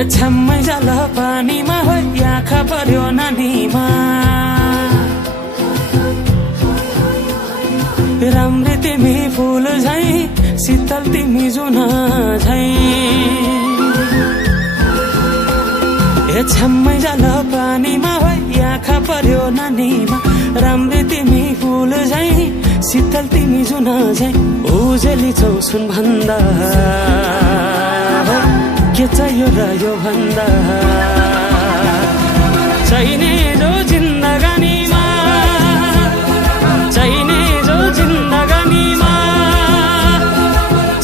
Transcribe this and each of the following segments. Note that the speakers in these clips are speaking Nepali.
ए छ्याम्मै जाल पानीमा हो आँखा पर्यो नानीमा राम्री तिमी फूल झै शीतल तिमी जुन झै ए छ्याम्मै जाल पानीमा हो आँखा पर्यो नानीमा राम्री तिमी फूल झै शीतल तिमी जुन झै उजेली छौ सुन भन्दा के चाहियो र यो भन्दा चाहिने जो जिन्दगानीमा चाहिने जो जिन्दगानीमा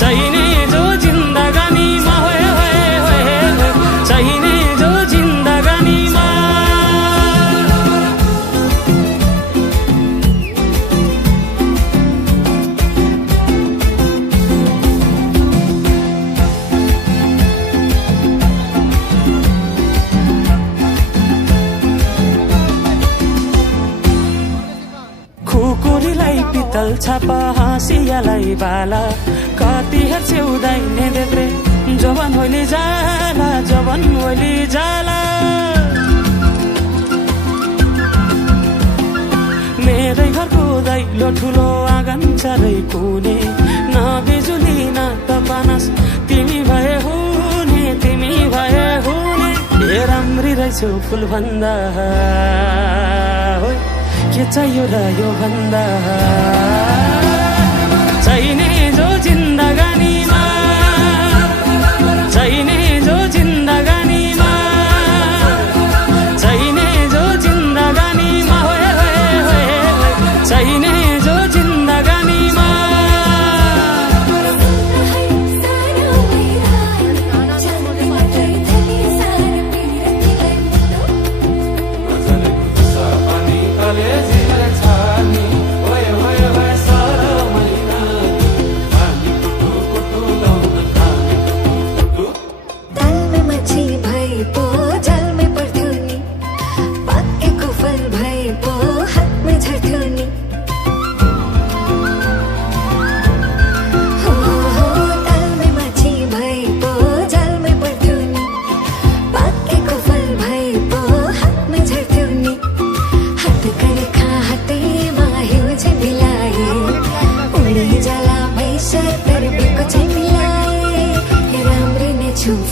चाहिने जो जिन्दगानीमा होए होए होए चाहिने जो जिन्दगानीमा खुकुरीलाई पितल छापा हाँसियालाई बाला कति हेर्छौ दाइने देब्रे जवान होली जाला जवान होली जाला मेरै घरको दैलो ठुलो आँगन चारै कुने न बिजुली न त पानस तिमी भए हुने तिमी भए हुने ए राम्री रहेछौ फुल भन्दा के चाहियो र यो भन्दा चाहिने जो जिन्दगानीमा चाहिने जो जिन्दगानीमा चाहिने जो जिन्दगानीमा होए होए होए चाहिने जो जिन्दगानीमा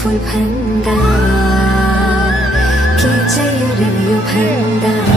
फूल भन्दा के चाहियो र यो भन्दा